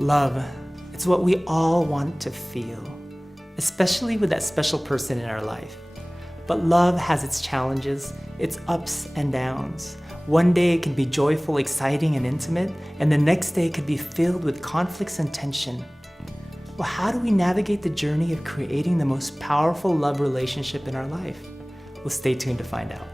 Love, it's what we all want to feel, especially with that special person in our life. But love has its challenges, its ups and downs. One day it can be joyful, exciting, and intimate, and the next day it could be filled with conflicts and tension. Well, how do we navigate the journey of creating the most powerful love relationship in our life? Well, stay tuned to find out.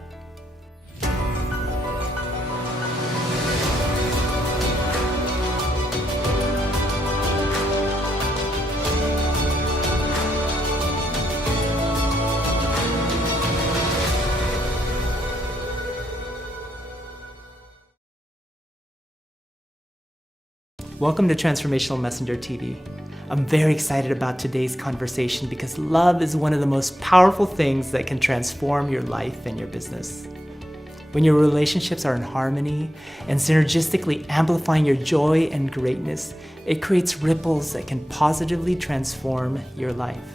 Welcome to Transformational Messenger TV. I'm very excited about today's conversation because love is one of the most powerful things that can transform your life and your business. When your relationships are in harmony and synergistically amplifying your joy and greatness, it creates ripples that can positively transform your life.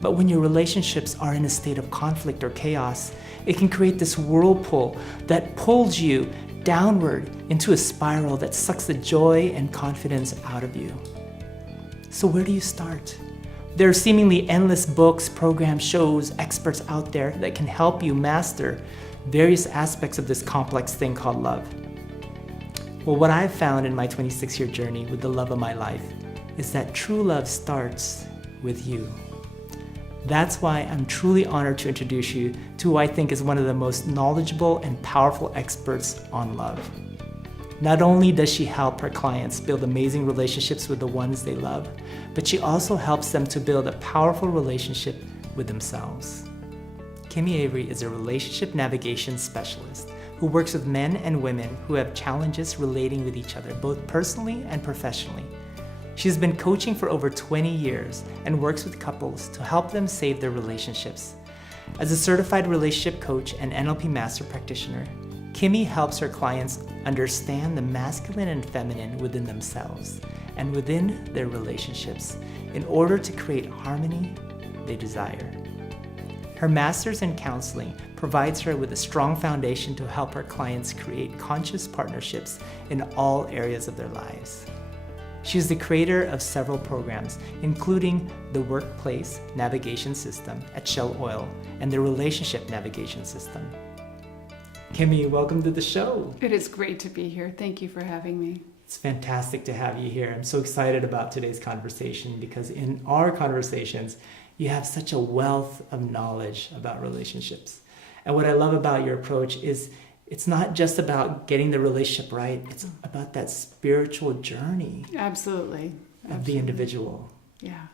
But when your relationships are in a state of conflict or chaos, it can create this whirlpool that pulls you downward into a spiral that sucks the joy and confidence out of you. So where do you start? There are seemingly endless books, programs, shows, experts out there that can help you master various aspects of this complex thing called love. Well, what I've found in my 26-year journey with the love of my life is that true love starts with you. That's why I'm truly honored to introduce you to who I think is one of the most knowledgeable and powerful experts on love. Not only does she help her clients build amazing relationships with the ones they love, but she also helps them to build a powerful relationship with themselves. Kimi Avary is a relationship navigation specialist who works with men and women who have challenges relating with each other, both personally and professionally. She's been coaching for over 20 years and works with couples to help them save their relationships. As a certified relationship coach and NLP master practitioner, Kimi helps her clients understand the masculine and feminine within themselves and within their relationships in order to create harmony they desire. Her master's in counseling provides her with a strong foundation to help her clients create conscious partnerships in all areas of their lives. She is the creator of several programs, including the Workplace Navigation System at Shell Oil and the Relationship Navigation System. Kimi, welcome to the show. It is great to be here. Thank you for having me. It's fantastic to have you here. I'm so excited about today's conversation because in our conversations, you have such a wealth of knowledge about relationships. And what I love about your approach is it's not just about getting the relationship right, it's about that spiritual journey. Absolutely. Of the individual. Yeah.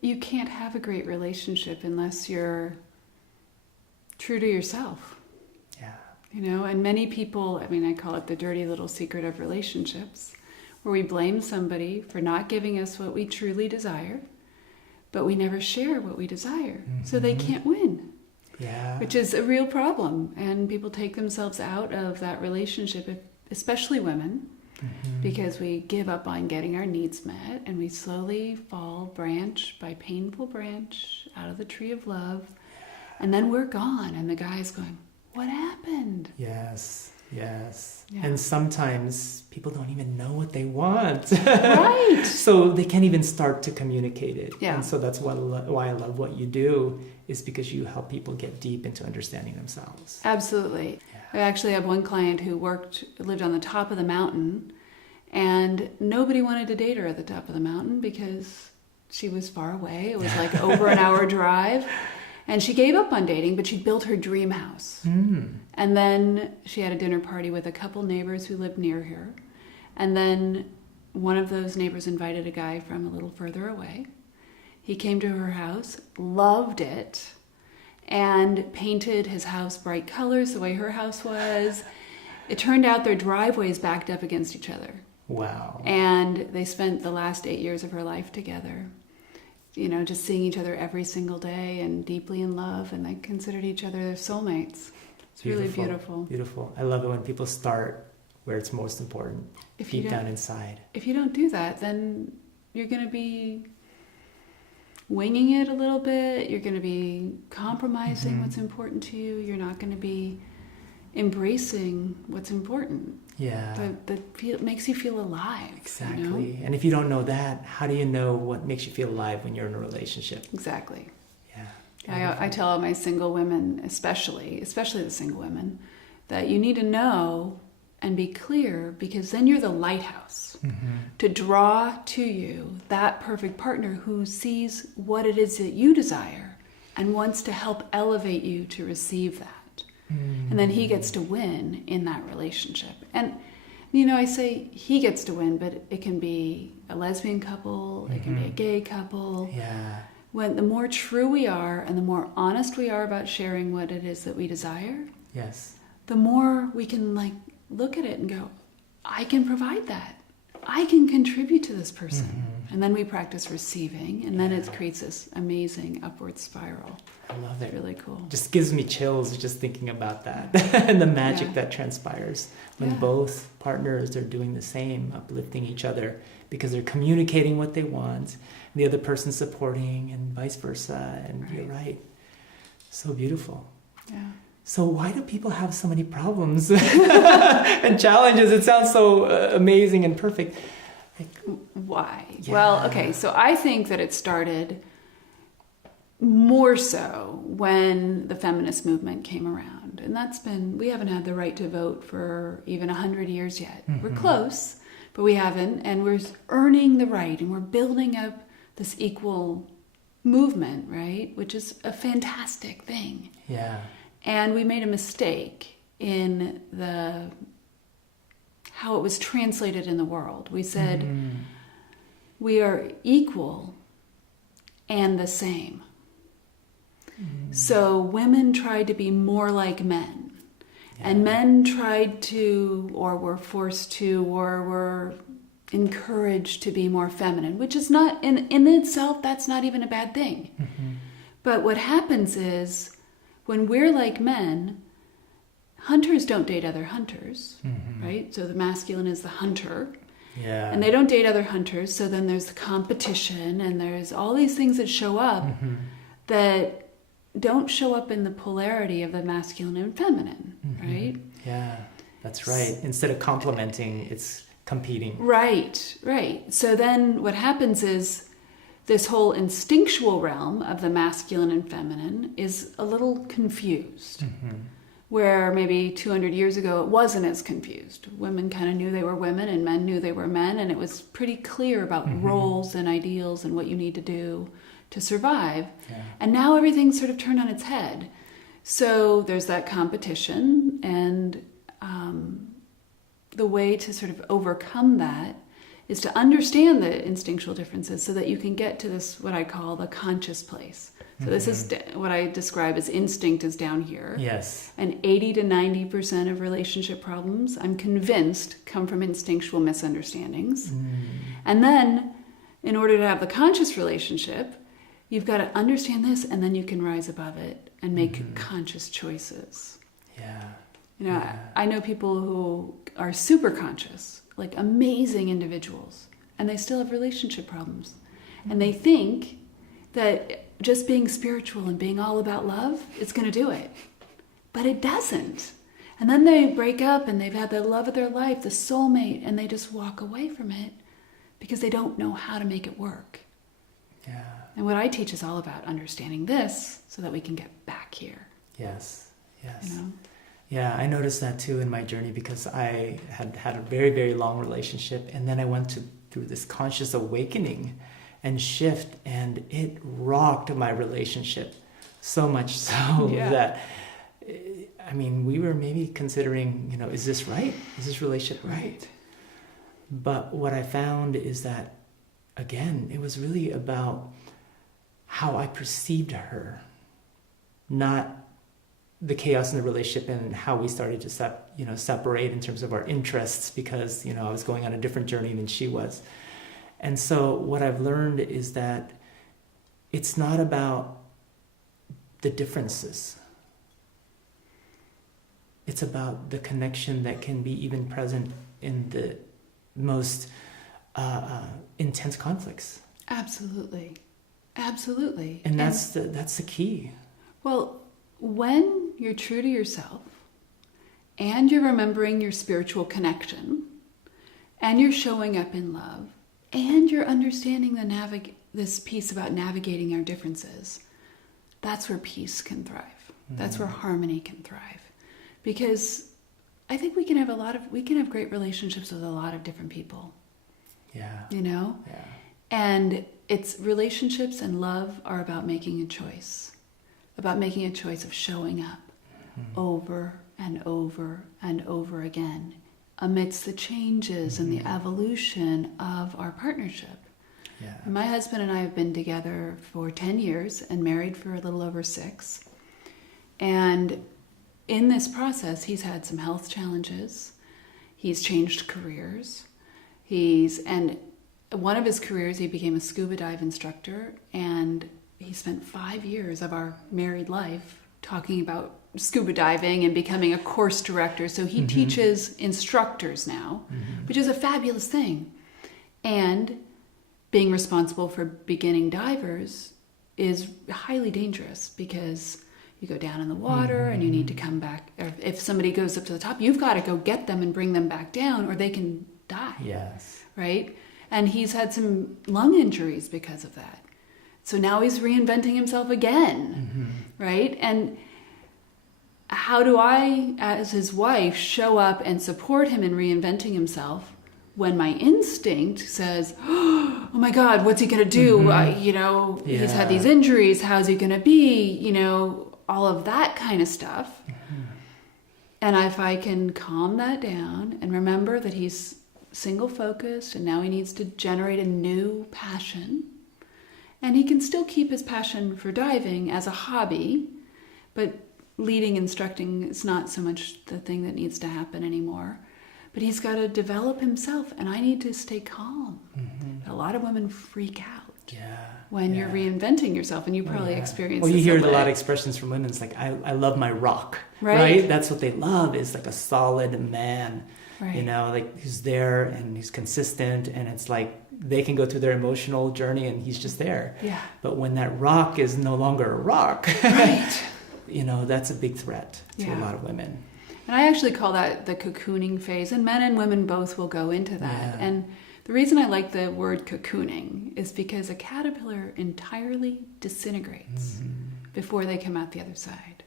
You can't have a great relationship unless you're true to yourself. Yeah. You know, and many people, I call it the dirty little secret of relationships, where we blame somebody for not giving us what we truly desire, but we never share what we desire, so they can't win. Yeah. Which is a real problem, and people take themselves out of that relationship, especially women, because we give up on getting our needs met, and we slowly fall branch by painful branch out of the tree of love, and then we're gone, and the guy's going, what happened? Yes. Yeah. And sometimes people don't even know what they want. Right. So they can't even start to communicate it. Yeah. And so that's why I love what you do, is because you help people get deep into understanding themselves. Absolutely. Yeah. I actually have one client who lived on the top of the mountain, and nobody wanted to date her at the top of the mountain because she was far away. It was like over an hour drive. And she gave up on dating, but she built her dream house. And then she had a dinner party with a couple neighbors who lived near her. And then one of those neighbors invited a guy from a little further away. He came to her house, loved it, and painted his house bright colors the way her house was. It turned out their driveways backed up against each other. Wow. And they spent the last 8 years of her life together. You know, just seeing each other every single day and deeply in love, and they considered each other their soulmates. It's really beautiful. Beautiful. I love it when people start where it's most important, deep down inside. If you don't do that, then you're going to be winging it a little bit. You're going to be compromising what's important to you. You're not going to be embracing what's important. Yeah. That makes you feel alive. Exactly. You know? And if you don't know that, how do you know what makes you feel alive when you're in a relationship? Exactly. Yeah. I tell all my single women, especially the single women, that you need to know and be clear, because then you're the lighthouse to draw to you that perfect partner who sees what it is that you desire and wants to help elevate you to receive that. And then he gets to win in that relationship. And, you know, I say he gets to win, but it can be a lesbian couple, it can be a gay couple. Yeah. When the more true we are and the more honest we are about sharing what it is that we desire, Yes. the more we can like look at it and go, I can provide that. I can contribute to this person. And then we practice receiving, and then it creates this amazing upward spiral. I love it. Really cool. Just gives me chills just thinking about that and the magic that transpires when both partners are doing the same, uplifting each other because they're communicating what they want, and the other person's supporting, and vice versa. And you're right. So beautiful. Yeah. So why do people have so many problems and challenges? It sounds so amazing and perfect. Why? Yeah. Well, okay, so I think that it started more so when the feminist movement came around. And we haven't had the right to vote for even 100 years yet. We're close, but we haven't. And we're earning the right, and we're building up this equal movement, right? Which is a fantastic thing. Yeah. And we made a mistake in how it was translated in the world. We said we are equal and the same. So women tried to be more like men. And men tried to, or were forced to, or were encouraged to be more feminine, which is not, in itself, that's not even a bad thing. But what happens is, when we're like men, hunters don't date other hunters, right? So the masculine is the hunter. Yeah. And they don't date other hunters, so then there's the competition, and there's all these things that show up that don't show up in the polarity of the masculine and feminine, right? Yeah, that's right. Instead of complementing, it's competing. Right, right. So then what happens is this whole instinctual realm of the masculine and feminine is a little confused. Where maybe 200 years ago it wasn't as confused. Women kind of knew they were women and men knew they were men, and it was pretty clear about roles and ideals and what you need to do to survive. And now everything's sort of turned on its head. So there's that competition, and the way to sort of overcome that is to understand the instinctual differences so that you can get to this, what I call the conscious place. So this is what I describe as instinct is down here. Yes. And 80 to 90% of relationship problems, I'm convinced, come from instinctual misunderstandings. And then, in order to have the conscious relationship, you've got to understand this, and then you can rise above it and make conscious choices. Yeah. You know, I know people who are super conscious, like amazing individuals, and they still have relationship problems. And they think that just being spiritual and being all about love is going to do it. But it doesn't. And then they break up, and they've had the love of their life, the soulmate, and they just walk away from it because they don't know how to make it work. Yeah. And what I teach is all about understanding this so that we can get back here. Yes. Yes. You know? Yeah, I noticed that too in my journey, because I had had a very, very long relationship, and then I went through this conscious awakening and shift, and it rocked my relationship so much so that, I mean, we were maybe considering, you know, is this right? Is this relationship right? But what I found is that, again, it was really about how I perceived her, not the chaos in the relationship and how we started to separate in terms of our interests, because, you know, I was going on a different journey than she was. And so what I've learned is that it's not about the differences. It's about the connection that can be even present in the most intense conflicts. Absolutely. Absolutely. And that's the key. Well, when you're true to yourself and you're remembering your spiritual connection, and you're showing up in love, and you're understanding this piece about navigating our differences, that's where peace can thrive. That's where harmony can thrive. Because I think we can have great relationships with a lot of different people. Yeah. You know? Yeah. And it's relationships and love are about making a choice. About making a choice of showing up over and over and over again amidst the changes and the evolution of our partnership. Yeah. My husband and I have been together for 10 years and married for a little over 6. And in this process, he's had some health challenges. He's changed careers. And one of his careers, he became a scuba dive instructor, and he spent 5 years of our married life talking about scuba diving and becoming a course director. So he teaches instructors now, which is a fabulous thing. And being responsible for beginning divers is highly dangerous because you go down in the water and you need to come back. Or if somebody goes up to the top, you've got to go get them and bring them back down or they can die. Yes. Right? And he's had some lung injuries because of that. So now he's reinventing himself again. Right? And how do I, as his wife, show up and support him in reinventing himself when my instinct says, oh my God, what's he going to do? He's had these injuries. How's he going to be? All of that kind of stuff. And if I can calm that down and remember that he's single focused and now he needs to generate a new passion, and he can still keep his passion for diving as a hobby, but leading, instructing is not so much the thing that needs to happen anymore. But he's got to develop himself, and I need to stay calm. A lot of women freak out when you're reinventing yourself, and you probably experience this. Well, you hear a lot of expressions from women. It's like, I love my rock, right? That's what they love, is like a solid man, like who's there and he's consistent, and it's like they can go through their emotional journey and he's just there. Yeah. But when that rock is no longer a rock, that's a big threat to a lot of women. And I actually call that the cocooning phase, and men and women both will go into that. Yeah. And the reason I like the word cocooning is because a caterpillar entirely disintegrates before they come out the other side.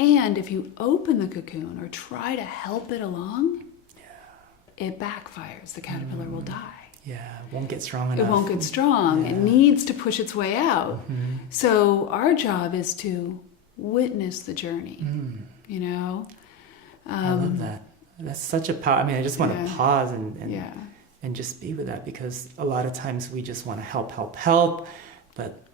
And if you open the cocoon or try to help it along, it backfires. The caterpillar will die. Yeah, it won't get strong enough. It won't get strong. It needs to push its way out. So our job is to witness the journey, I love that. That's such a power. I mean, I just want to pause and just be with that, because a lot of times we just want to help, but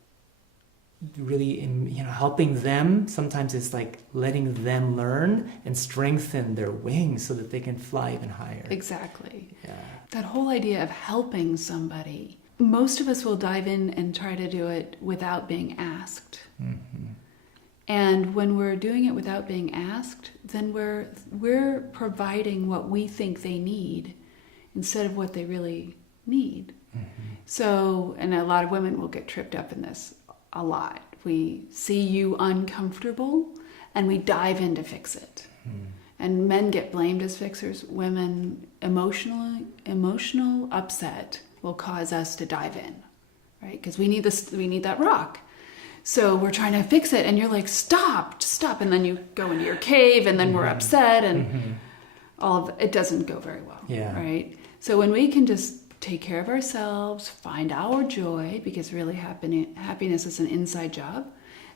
really helping them sometimes is like letting them learn and strengthen their wings so that they can fly even higher. Exactly. Yeah. That whole idea of helping somebody, most of us will dive in and try to do it without being asked. And when we're doing it without being asked, then we're providing what we think they need instead of what they really need. So, and a lot of women will get tripped up in this a lot. We see you uncomfortable and we dive in to fix it. And men get blamed as fixers. Women, emotional upset will cause us to dive in, right? Because we need that rock. So we're trying to fix it, and you're like, stop. And then you go into your cave, and then we're upset, and it doesn't go very well, right? So when we can just take care of ourselves, find our joy, because really happiness is an inside job.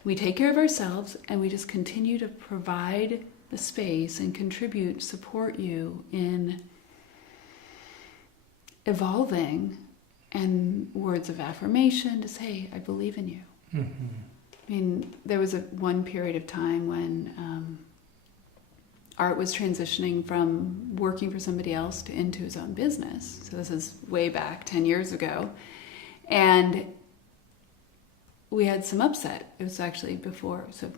We take care of ourselves, and we just continue to provide the space and contribute, support you in evolving, and words of affirmation to say, I believe in you. I mean, there was one period of time when Art was transitioning from working for somebody else into his own business. So this is way back 10 years ago. And we had some upset. It was actually before, so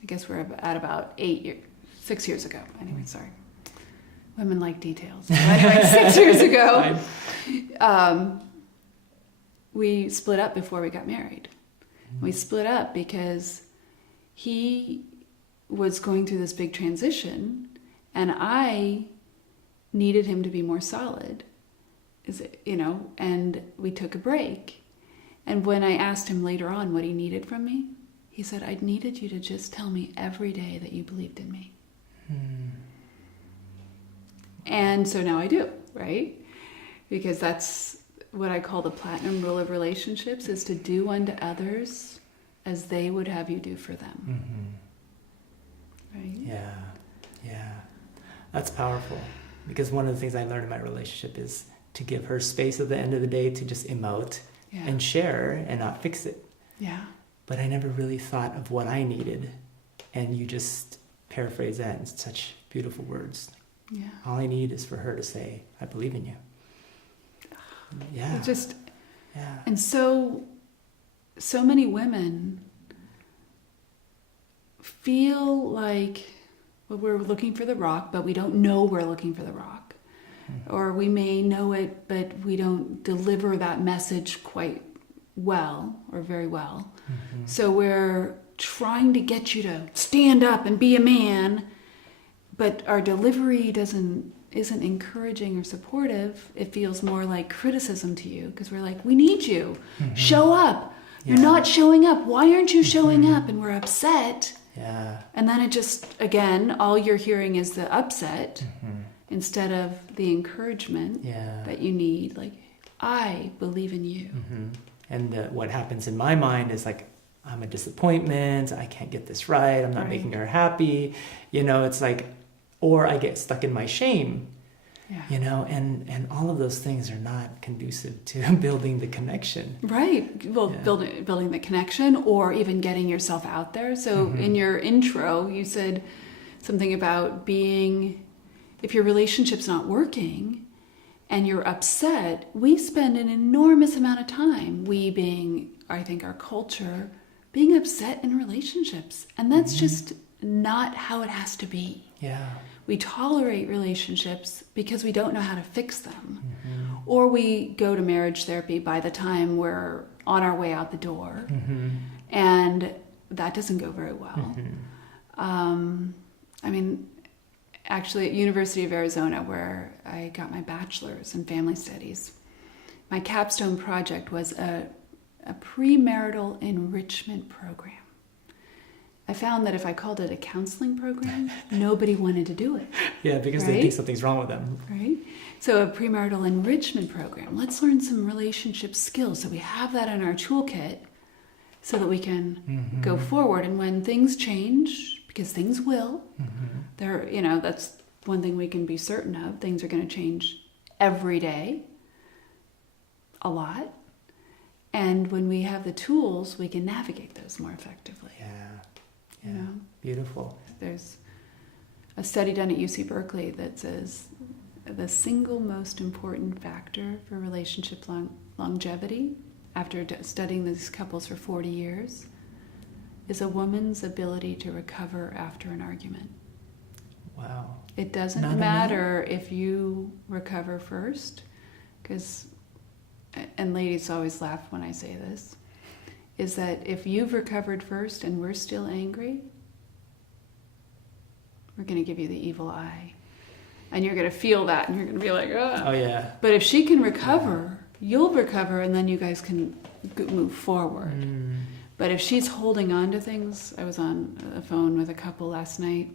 I guess we're at about 6 years ago. Anyway, sorry. Women like details. So anyway, 6 years ago, we split up before we got married. We split up because he was going through this big transition, And I needed him to be more solid, and we took a break. And when I asked him later on what he needed from me, he said, I needed you to just tell me every day that you believed in me. And so now I do, right? Because that's what I call the platinum rule of relationships, is to do unto others as they would have you do for them. Right? Yeah. That's powerful. Because one of the things I learned in my relationship is to give her space at the end of the day to just emote and share and not fix it. Yeah. But I never really thought of what I needed. And you just paraphrase that in such beautiful words. Yeah. All I need is for her to say, I believe in you. Yeah. And so many women feel like we're looking for the rock, but we don't know we're looking for the rock. Or we may know it, but we don't deliver that message quite well or very well. So we're trying to get you to stand up and be a man, but our delivery isn't encouraging or supportive. It feels more like criticism to you, because we're like, we need you. Show up. You're not showing up. Why aren't you showing up? And we're upset. Yeah. And then it just, again, all you're hearing is the upset instead of the encouragement that you need. Like, I believe in you. And what happens in my mind is like, I'm a disappointment. I can't get this right. I'm not making her happy. It's like, or I get stuck in my shame. And all of those things are not conducive to building the connection. Right. Well, building the connection, or even getting yourself out there. So in your intro, you said something about if your relationship's not working and you're upset, we spend an enormous amount of time, we being, I think, our culture, being upset in relationships. And that's just not how it has to be. Yeah. We tolerate relationships because we don't know how to fix them. Or we go to marriage therapy by the time we're on our way out the door. And that doesn't go very well. Actually at University of Arizona, where I got my bachelor's in family studies, my capstone project was a premarital enrichment program. I found that if I called it a counseling program, nobody wanted to do it. Yeah, because they think something's wrong with them. Right? So a premarital enrichment program. Let's learn some relationship skills so we have that in our toolkit so that we can go forward. And when things change, because things will, that's one thing we can be certain of. Things are going to change every day, a lot. And when we have the tools, we can navigate those more effectively. Yeah, beautiful. There's a study done at UC Berkeley that says the single most important factor for relationship longevity, after studying these couples for 40 years, is a woman's ability to recover after an argument. Wow. It doesn't matter if you recover first, and ladies always laugh when I say this, is that if you've recovered first and we're still angry, we're going to give you the evil eye. And you're going to feel that, and you're going to be like, oh yeah. But if she can recover, you'll recover, and then you guys can move forward. But if she's holding on to things, I was on the phone with a couple last night,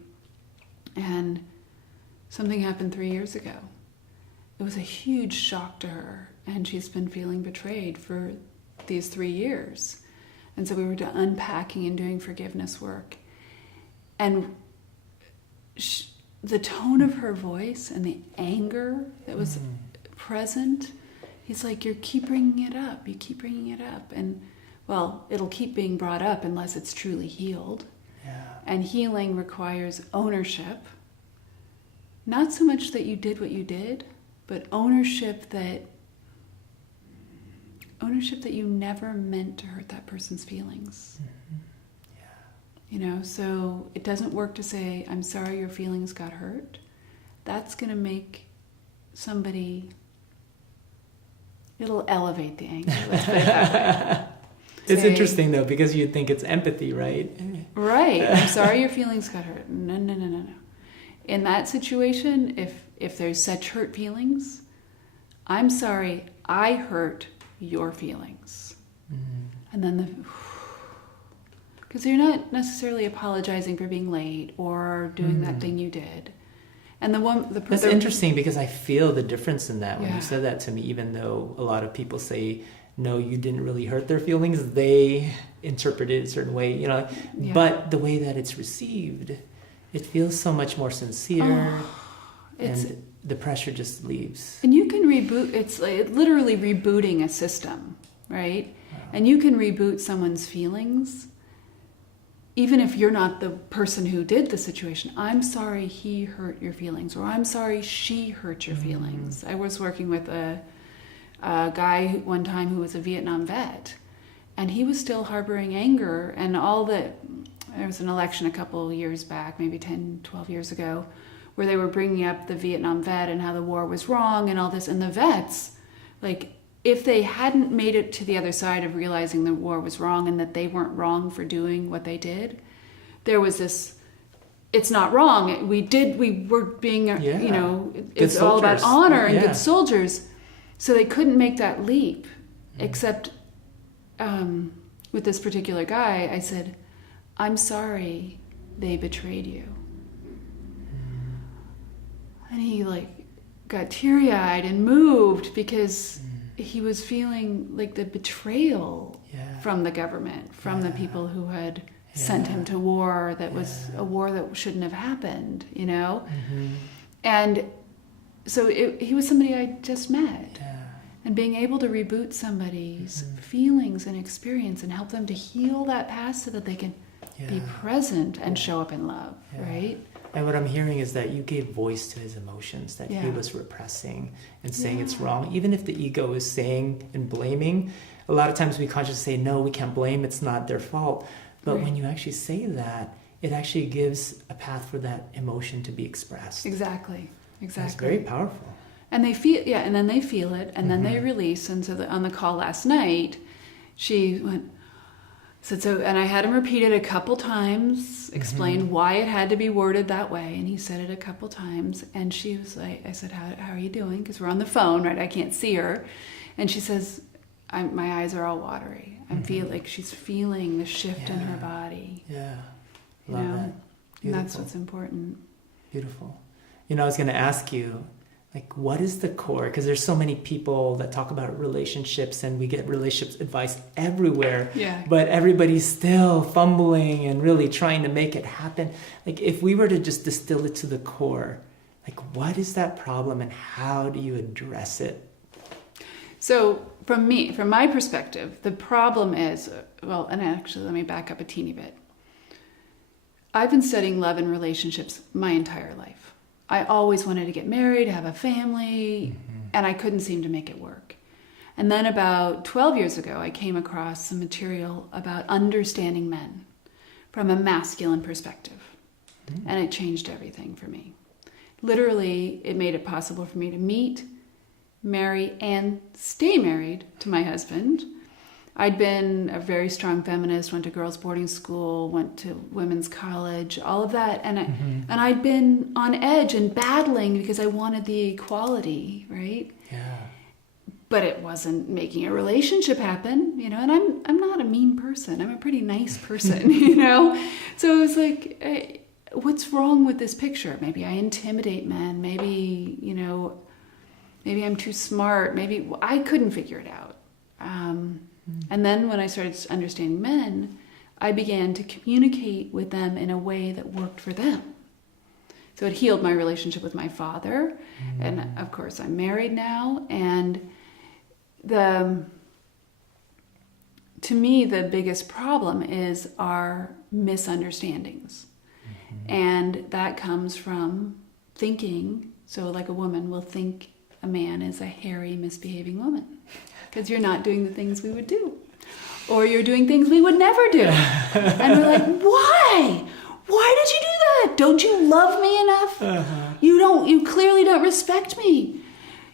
and something happened 3 years ago. It was a huge shock to her, and she's been feeling betrayed for these 3 years. And so we were unpacking and doing forgiveness work. And the tone of her voice and the anger that was present, he's like, you keep bringing it up. And, well, it'll keep being brought up unless it's truly healed. Yeah. And healing requires ownership. Not so much that you did what you did, but ownership that you never meant to hurt that person's feelings. So it doesn't work to say, I'm sorry your feelings got hurt. That's going to make somebody, it'll elevate the anger. Let's put it that way. It's interesting though, because you'd think it's empathy, right? Right. I'm sorry your feelings got hurt. No. in that situation, if there's such hurt feelings, I'm sorry, I hurt your feelings. And then because you're not necessarily apologizing for being late or doing that thing you did. And that's interesting, because I feel the difference in that when Yeah. you said that to me. Even though a lot of people say, no, you didn't really hurt their feelings, they interpret it a certain way, you know. Yeah. But the way that it's received, it feels so much more sincere, and the pressure just leaves. And you can reboot. It's like literally rebooting a system, right? Wow. And you can reboot someone's feelings, even if you're not the person who did the situation. I'm sorry he hurt your feelings, or I'm sorry she hurt your feelings. I was working with a guy one time who was a Vietnam vet, and he was still harboring anger, and there was an election a couple years back, maybe 10, 12 years ago, where they were bringing up the Vietnam vet and how the war was wrong and all this, and the vets, like, if they hadn't made it to the other side of realizing the war was wrong and that they weren't wrong for doing what they did, there was this, it's not wrong. We were being, you know, it's all about honor and good soldiers. So they couldn't make that leap, except with this particular guy, I said, I'm sorry they betrayed you. And he got teary-eyed and moved because he was feeling like the betrayal from the government, from the people who had sent him to war that was a war that shouldn't have happened, you know? And so he was somebody I just met. And being able to reboot somebody's feelings and experience and help them to heal that past so that they can be present and show up in love, right? And what I'm hearing is that you gave voice to his emotions that he was repressing and saying it's wrong. Even if the ego is saying and blaming, a lot of times we consciously say, no, we can't blame, it's not their fault. But when you actually say that, it actually gives a path for that emotion to be expressed. Exactly. It's very powerful. And they feel, and then they feel it, and then they release. And so on the call last night, she said, and I had him repeat it a couple times, explain why it had to be worded that way. And he said it a couple times. And she was like, I said, how are you doing? Because we're on the phone, right? I can't see her. And she says, my eyes are all watery. I feel like she's feeling the shift in her body. Yeah. Love that. And that's what's important. Beautiful. You know, I was going to ask you, what is the core? Because there's so many people that talk about relationships, and we get relationships advice everywhere. But everybody's still fumbling and really trying to make it happen. If we were to just distill it to the core, what is that problem and how do you address it? So from my perspective, the problem is, and actually let me back up a teeny bit. I've been studying love and relationships my entire life. I always wanted to get married, have a family, and I couldn't seem to make it work. And then about 12 years ago, I came across some material about understanding men from a masculine perspective. And it changed everything for me. Literally, it made it possible for me to meet, marry, and stay married to my husband. I'd been a very strong feminist, went to girls' boarding school, went to women's college, all of that. And I'd been on edge and battling because I wanted the equality, right? Yeah. But it wasn't making a relationship happen, you know, and I'm not a mean person. I'm a pretty nice person, you know? So it was like, what's wrong with this picture? Maybe I intimidate men. Maybe, you know, maybe I'm too smart. Maybe I couldn't figure it out. And then when I started understanding men, I began to communicate with them in a way that worked for them. So it healed my relationship with my father. And of course, I'm married now. And to me, the biggest problem is our misunderstandings. And that comes from thinking, so like a woman will think a man is a hairy, misbehaving woman. Because you're not doing the things we would do. Or you're doing things we would never do. And we're like, why? Why did you do that? Don't you love me enough? You clearly don't respect me.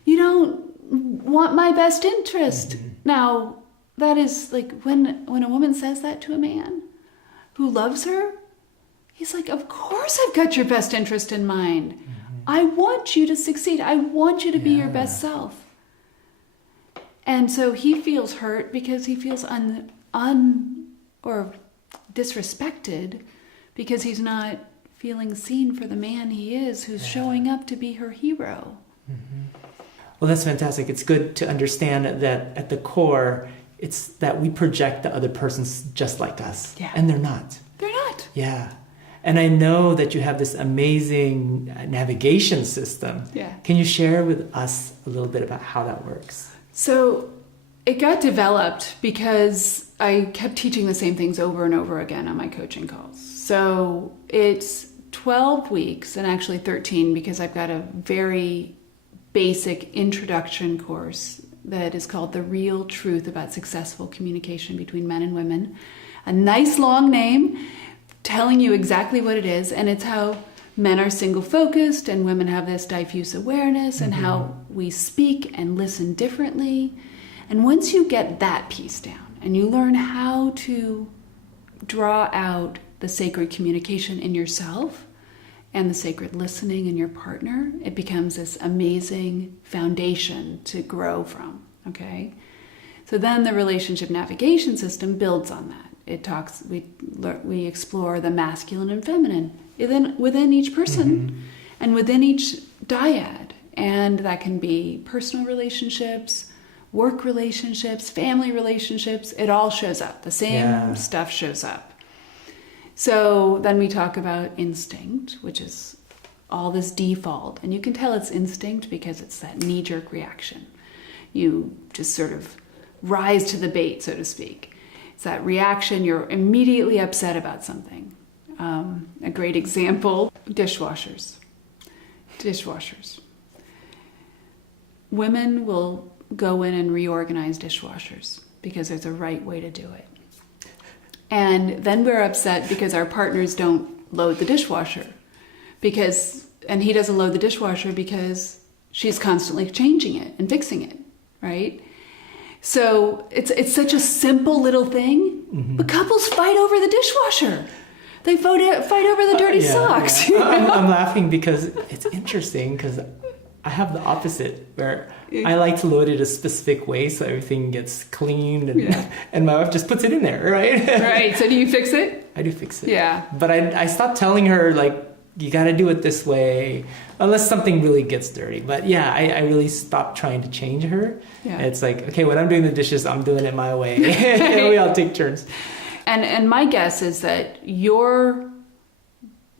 You don't want my best interest. Now, that is like when a woman says that to a man who loves her, He's like, of course I've got your best interest in mind. I want you to succeed. I want you to be your best self. And so he feels hurt because he feels or disrespected because he's not feeling seen for the man he is, who's showing up to be her hero. Well, that's fantastic. It's good to understand that at the core, it's that we project the other person's just like us. Yeah. And they're not. They're not. Yeah. And I know that you have this amazing navigation system. Yeah. Can you share with us a little bit about how that works? So it got developed because I kept teaching the same things over and over again on my coaching calls. So it's 12 weeks and actually 13 because I've got a very basic introduction course that is called The Real Truth About Successful Communication Between Men and Women. A nice long name telling you exactly what it is, and it's how men are single-focused and women have this diffuse awareness and how we speak and listen differently. And once you get that piece down and you learn how to draw out the sacred communication in yourself and the sacred listening in your partner, it becomes this amazing foundation to grow from, okay? So then the relationship navigation system builds on that. It talks, we explore the masculine and feminine within each person and within each dyad. And that can be personal relationships, work relationships, family relationships. It all shows up. The same stuff shows up. So then we talk about instinct, which is all this default. And you can tell it's instinct because it's that knee-jerk reaction. You just sort of rise to the bait, so to speak. It's that reaction, you're immediately upset about something. A great example, dishwashers. Women will go in and reorganize dishwashers because there's a right way to do it. And then we're upset because our partners don't load the dishwasher. And he doesn't load the dishwasher because she's constantly changing it and fixing it, right? So it's such a simple little thing, but couples fight over the dishwasher. They fight over the dirty socks. Yeah. I'm laughing because it's interesting because I have the opposite where I like to load it a specific way so everything gets cleaned and my wife just puts it in there, right? Right. So do you fix it? I do fix it. Yeah. But I stopped telling her, like, you got to do it this way unless something really gets dirty. But yeah, I really stopped trying to change her. Yeah. It's like, okay, when I'm doing the dishes, I'm doing it my way. We all take turns. And my guess is that you're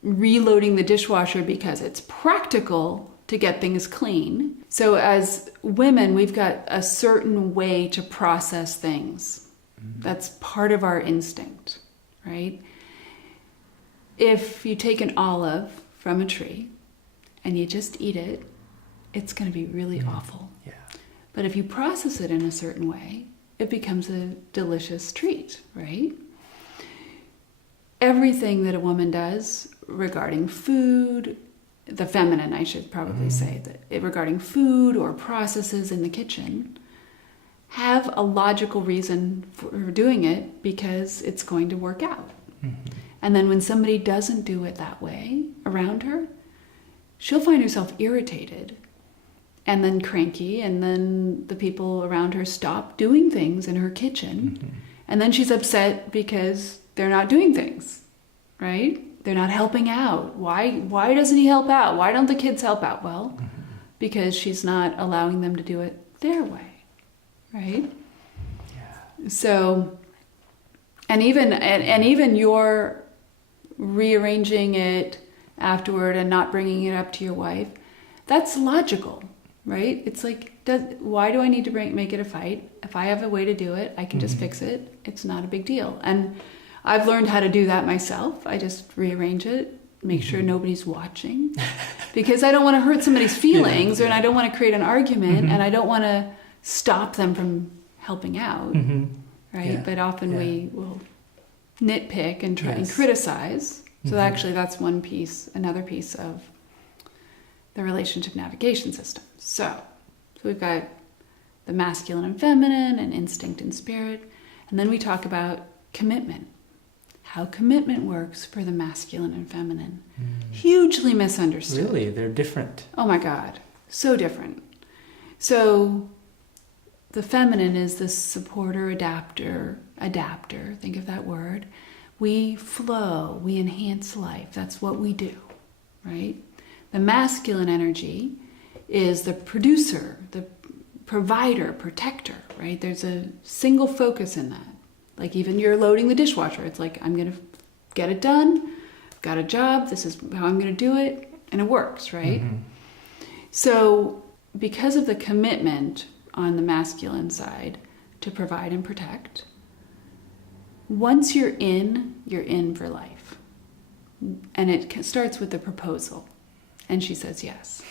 reloading the dishwasher because it's practical to get things clean. So as women, we've got a certain way to process things. That's part of our instinct, right? If you take an olive from a tree and you just eat it, it's going to be really awful. Yeah. But if you process it in a certain way, it becomes a delicious treat, right? Everything that a woman does regarding food, the feminine, I should probably say, that regarding food or processes in the kitchen, have a logical reason for doing it because it's going to work out. And then when somebody doesn't do it that way around her, she'll find herself irritated and then cranky, and then the people around her stop doing things in her kitchen. And then she's upset because they're not doing things, right? They're not helping out. Why doesn't he help out? Why don't the kids help out? Well, because she's not allowing them to do it their way, right? Yeah. So, and even your rearranging it afterward and not bringing it up to your wife, that's logical, right? It's like, why do I need to make it a fight? If I have a way to do it, I can just fix it. It's not a big deal. And I've learned how to do that myself. I just rearrange it, make sure nobody's watching, because I don't want to hurt somebody's feelings, and I don't want to create an argument, and I don't want to stop them from helping out, right? Yeah. But often we will nitpick and try and criticize. So actually that's one piece, another piece of the relationship navigation system. So we've got the masculine and feminine and instinct and spirit. And then we talk about commitment. how commitment works for the masculine and feminine. Hugely misunderstood. Really? They're different. Oh my God. So different. So the feminine is the supporter, adapter. Think of that word. We flow, we enhance life. That's what we do, right? The masculine energy is the producer, the provider, protector, right? There's a single focus in that. Like even you're loading the dishwasher. It's like, I'm going to get it done. I've got a job. This is how I'm going to do it. And it works, right? So because of the commitment on the masculine side to provide and protect, once you're in for life. And it starts with the proposal. And she says yes.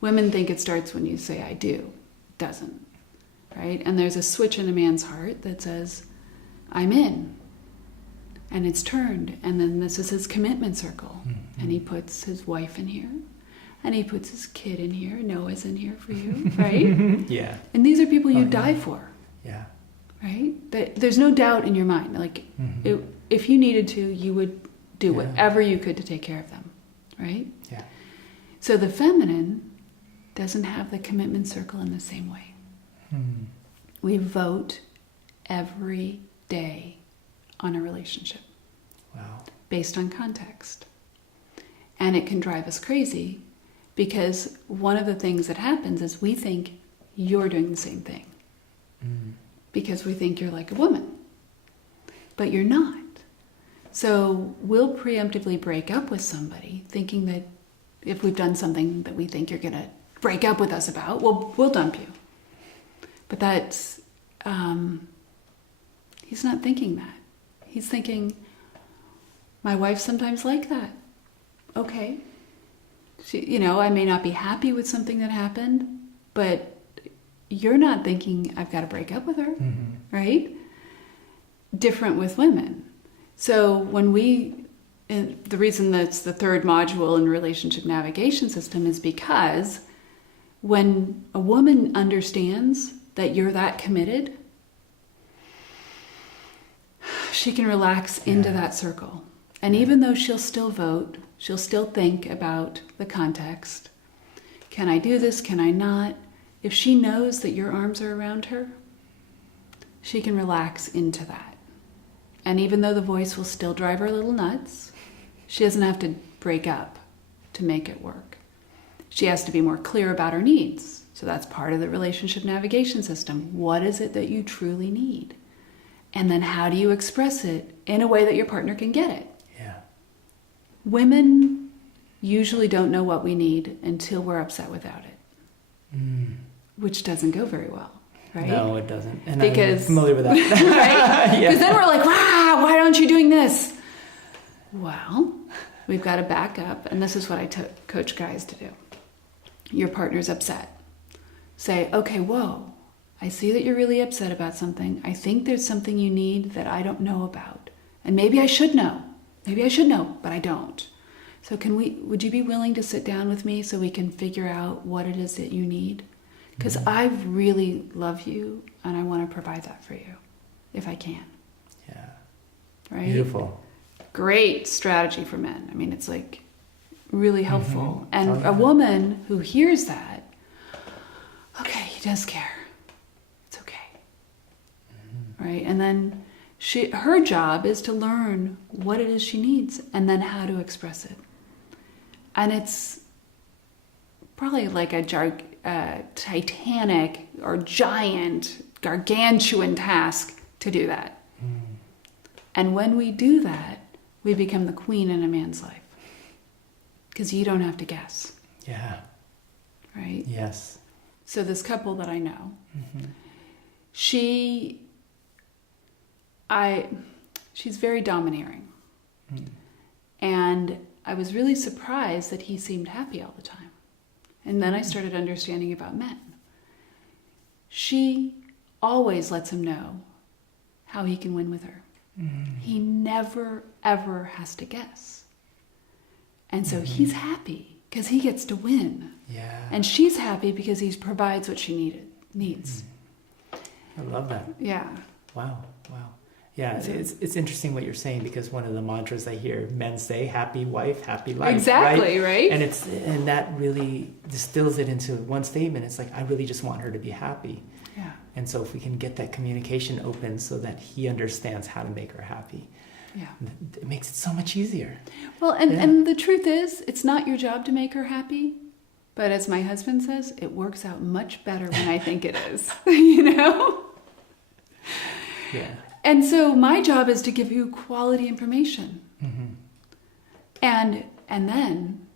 Women think it starts when you say I do. It doesn't, right? And there's a switch in a man's heart that says, I'm in. And it's turned. And then this is his commitment circle. And he puts his wife in here. And he puts his kid in here. Noah's in here for you, right? Yeah. And these are people you die for. Yeah. Right? There's no doubt in your mind. Like, if you needed to, you would do whatever you could to take care of them. Right? Yeah. So the feminine doesn't have the commitment circle in the same way. We vote every day on a relationship. Wow. Based on context. And it can drive us crazy because one of the things that happens is we think you're doing the same thing. Because we think you're like a woman. But you're not. So we'll preemptively break up with somebody thinking that if we've done something that we think you're going to break up with us about, we'll dump you. But that's, he's not thinking that. He's thinking, my wife's sometimes like that. Okay. She, I may not be happy with something that happened, but you're not thinking I've got to break up with her, right? Different with women. So the reason that's the third module in relationship navigation system is because when a woman understands that you're that committed, she can relax into that circle. And even though she'll still vote, she'll still think about the context. Can I do this? Can I not? If she knows that your arms are around her, she can relax into that. And even though the voice will still drive her a little nuts, she doesn't have to break up to make it work. She has to be more clear about her needs. So that's part of the relationship navigation system. What is it that you truly need? And then how do you express it in a way that your partner can get it? Yeah. Women usually don't know what we need until we're upset without it. Which doesn't go very well, right? No, it doesn't. And because, I'm familiar with that. Right? Because then we're like, wow, why aren't you doing this? Well, we've got to back up. And this is what I coach guys to do. Your partner's upset. Say, okay, whoa, I see that you're really upset about something. I think there's something you need that I don't know about. And maybe I should know. Maybe I should know, but I don't. So would you be willing to sit down with me so we can figure out what it is that you need? Because I really love you and I want to provide that for you if I can. Yeah. Right? Beautiful. Great strategy for men. I mean, it's like really helpful. And a woman who hears that, okay, he does care. It's okay. Right? And then her job is to learn what it is she needs and then how to express it. And it's probably like a titanic or giant, gargantuan task to do that. And when we do that, we become the queen in a man's life. Because you don't have to guess. Yeah. Right? Yes. So this couple that I know, she's very domineering. And I was really surprised that he seemed happy all the time. And then I started understanding about men. She always lets him know how he can win with her. He never, ever has to guess. And so he's happy because he gets to win. Yeah. And she's happy because he provides what she needs. I love that. Yeah. Wow. Yeah, it's interesting what you're saying, because one of the mantras I hear men say, happy wife, happy life. Exactly, right? And that really distills it into one statement. It's like, I really just want her to be happy. Yeah. And so if we can get that communication open so that he understands how to make her happy, Yeah. it makes it so much easier. Well, and the truth is, it's not your job to make her happy. But as my husband says, it works out much better when I think it is, you know? Yeah. And so my job is to give you quality information. Mm-hmm. And then,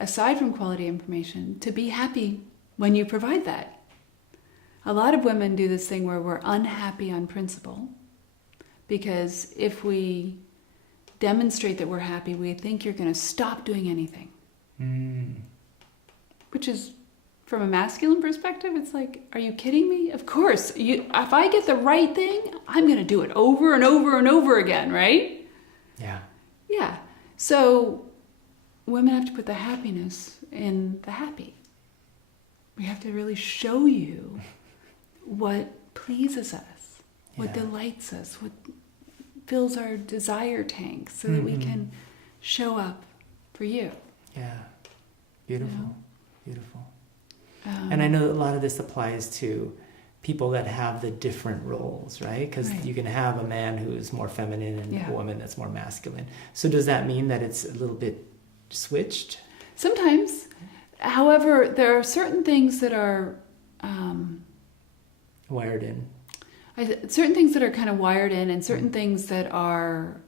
aside from quality information, to be happy when you provide that. A lot of women do this thing where we're unhappy on principle, because if we demonstrate that we're happy, we think you're going to stop doing anything. Mm. Which is, from a masculine perspective, it's like, are you kidding me? Of course. If I get the right thing, I'm going to do it over and over and over again, right? Yeah. Yeah. So women have to put the happiness in the happy. We have to really show you what pleases us, what delights us, what fills our desire tank, so that we can show up for you. Yeah. Beautiful. You know? Beautiful. And I know a lot of this applies to people that have the different roles, right? Because you can have a man who is more feminine and a woman that's more masculine. So does that mean that it's a little bit switched? Sometimes. However, there are certain things that are Wired in. Certain things that are kind of wired in, and certain things that are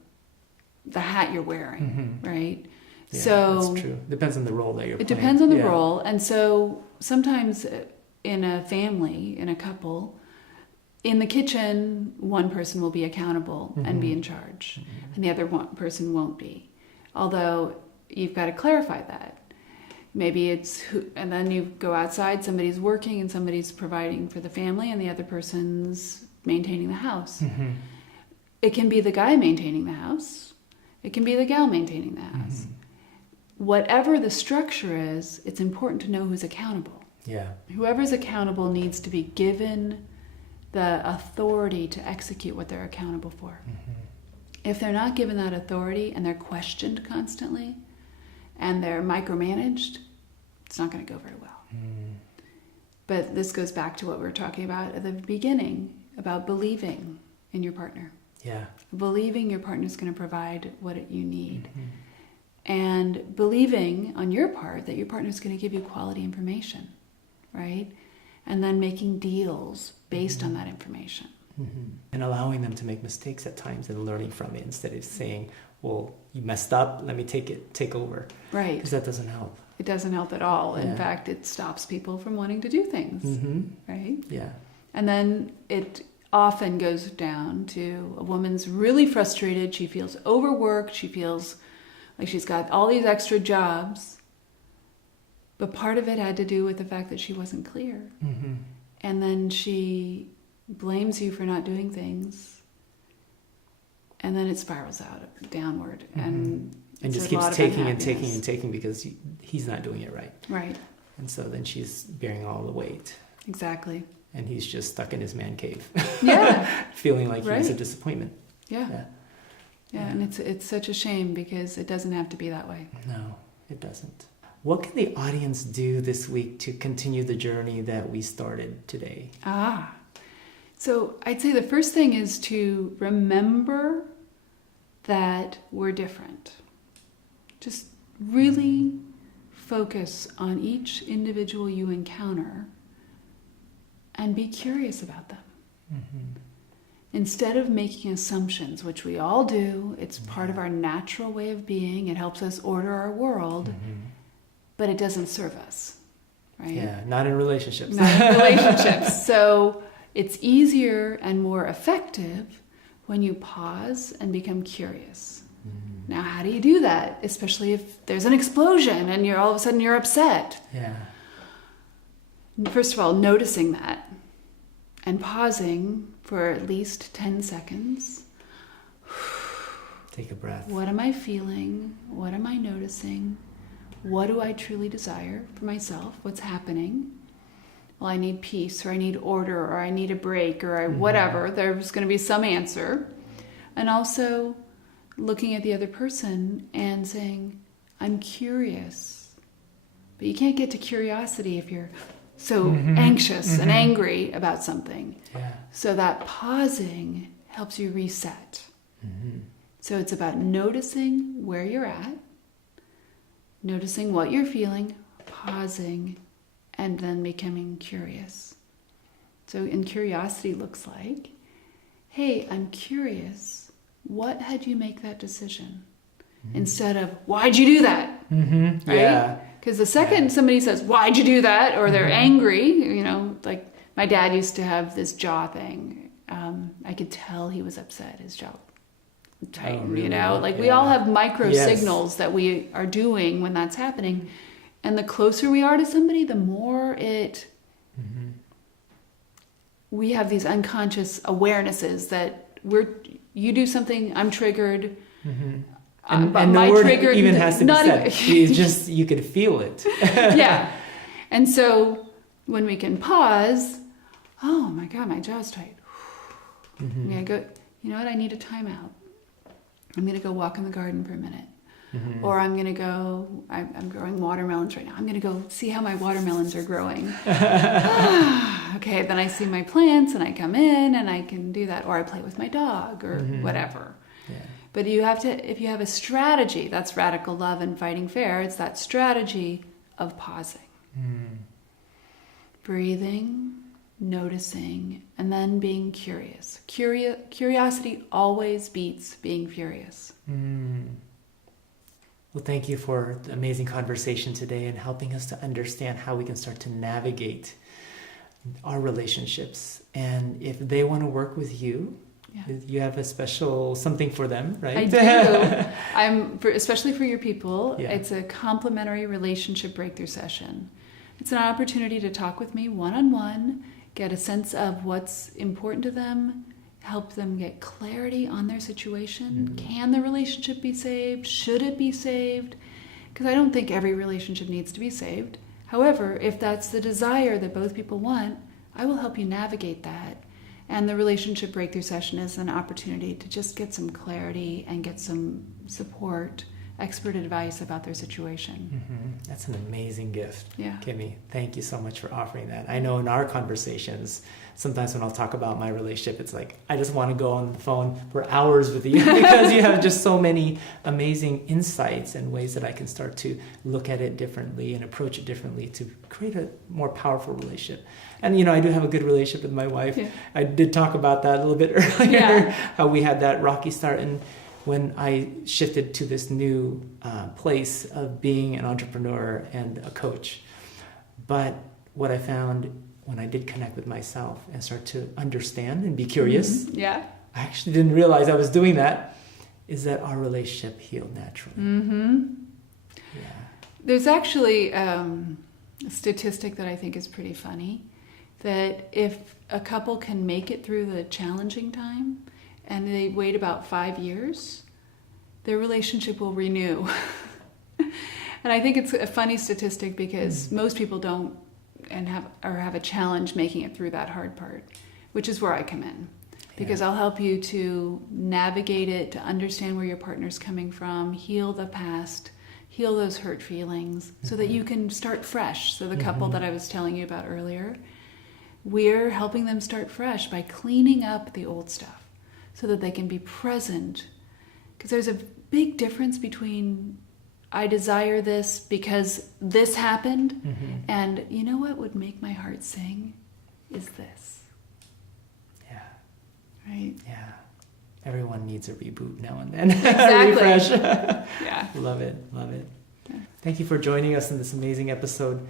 the hat you're wearing, right? Yeah, so that's true. Depends on the role that you're playing. It depends on the role. And so sometimes in a family, in a couple, in the kitchen, one person will be accountable and be in charge, and the other person won't be. Although you've got to clarify that. Maybe it's and then you go outside, somebody's working and somebody's providing for the family, and the other person's maintaining the house. It can be the guy maintaining the house. It can be the gal maintaining the house. Whatever the structure is, it's important to know who's accountable. Yeah. Whoever's accountable needs to be given the authority to execute what they're accountable for. If they're not given that authority and they're questioned constantly and they're micromanaged, it's not going to go very well. But this goes back to what we were talking about at the beginning, about believing in your partner. Yeah. Believing your partner's going to provide what you need. And believing on your part that your partner's going to give you quality information, right? And then making deals based on that information. And allowing them to make mistakes at times and learning from it, instead of saying, well, you messed up, let me take over. Right. Because that doesn't help. It doesn't help at all. In fact, it stops people from wanting to do things, right? Yeah. And then it often goes down to a woman's really frustrated. She feels overworked. She feels like she's got all these extra jobs. But part of it had to do with the fact that she wasn't clear. And then she blames you for not doing things. And then it spirals out downward. And just keeps taking and taking and taking because he's not doing it right. Right. And so then she's bearing all the weight. Exactly. And he's just stuck in his man cave. Yeah. Feeling like he's a disappointment. Yeah, and it's such a shame, because it doesn't have to be that way. No, it doesn't. What can the audience do this week to continue the journey that we started today? So I'd say the first thing is to remember that we're different. Just really focus on each individual you encounter and be curious about them. Instead of making assumptions, which we all do, it's part of our natural way of being. It helps us order our world, but it doesn't serve us, right? Yeah, not in relationships. Not in relationships. So it's easier and more effective when you pause and become curious. Now, how do you do that? Especially if there's an explosion and all of a sudden you're upset. Yeah. First of all, noticing that and pausing for at least 10 seconds. Take a breath. What am I feeling? What am I noticing? What do I truly desire for myself? What's happening? well, I need peace, or I need order, or I need a break, or whatever. There's going to be some answer. And also looking at the other person and saying, I'm curious. But you can't get to curiosity if you're so anxious and angry about something. Yeah. So that pausing helps you reset. So it's about noticing where you're at, noticing what you're feeling, pausing, and then becoming curious. So, and curiosity looks like, hey, I'm curious. What had you make that decision? Instead of, why'd you do that? Right? Yeah. Because the second somebody says, why'd you do that? Or they're angry, you know, like my dad used to have this jaw thing. I could tell he was upset. His jaw tightened, really? you know, like we all have micro signals that we are doing when that's happening. And the closer we are to somebody, the more we have these unconscious awarenesses that you do something, I'm triggered. And but no my word trigger even has to be said. even- It's just, you could feel it. Yeah. And so when we can pause, oh my God, my jaw's tight. I'm going to go, you know what? I need a timeout. I'm going to go walk in the garden for a minute. Or I'm going to go, I'm growing watermelons right now. I'm going to go see how my watermelons are growing. Okay, then I see my plants and I come in and I can do that. Or I play with my dog or whatever. Yeah. But you have to, if you have a strategy, that's radical love and fighting fair. It's that strategy of pausing. Breathing, noticing, and then being curious. Curiosity always beats being furious. Well, thank you for the amazing conversation today and helping us to understand how we can start to navigate our relationships. And if they want to work with you, you have a special something for them, right? I do. Especially for your people, it's a complimentary relationship breakthrough session. It's an opportunity to talk with me one-on-one, get a sense of what's important to them, help them get clarity on their situation. Can the relationship be saved? Should it be saved? Because I don't think every relationship needs to be saved. However, if that's the desire that both people want, I will help you navigate that. And the relationship breakthrough session is an opportunity to just get some clarity and get some support, expert advice about their situation. That's an amazing gift, Yeah. Kimi. Thank you so much for offering that. I know in our conversations, sometimes when I'll talk about my relationship, it's like, I just want to go on the phone for hours with you because you have just so many amazing insights and ways that I can start to look at it differently and approach it differently to create a more powerful relationship. And, you know, I do have a good relationship with my wife. Yeah. I did talk about that a little bit earlier, how we had that rocky start. And when I shifted to this new place of being an entrepreneur and a coach. But what I found when I did connect with myself and start to understand and be curious, I actually didn't realize I was doing that, is that our relationship healed naturally. There's actually a statistic that I think is pretty funny, that if a couple can make it through the challenging time and they wait about 5 years, their relationship will renew. And I think it's a funny statistic because most people don't have a challenge making it through that hard part, which is where I come in. Because I'll help you to navigate it, to understand where your partner's coming from, heal the past, heal those hurt feelings, so that you can start fresh. So the couple that I was telling you about earlier, we're helping them start fresh by cleaning up the old stuff so that they can be present. Because there's a big difference between I desire this because this happened, and you know what would make my heart sing is this. Yeah. Right? Yeah. Everyone needs a reboot now and then. Exactly. Refresh. Yeah. Love it. Love it. Yeah. Thank you for joining us in this amazing episode.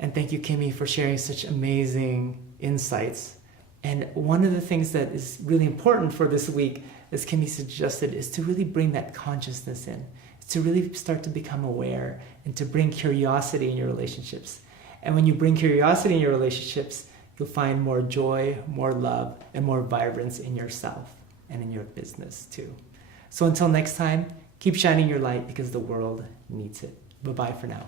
And thank you, Kimi, for sharing such amazing insights. And one of the things that is really important for this week, as Kimi suggested, is to really bring that consciousness in. It's to really start to become aware and to bring curiosity in your relationships. And when you bring curiosity in your relationships, you'll find more joy, more love, and more vibrance in yourself and in your business too. So until next time, keep shining your light because the world needs it. Bye-bye for now.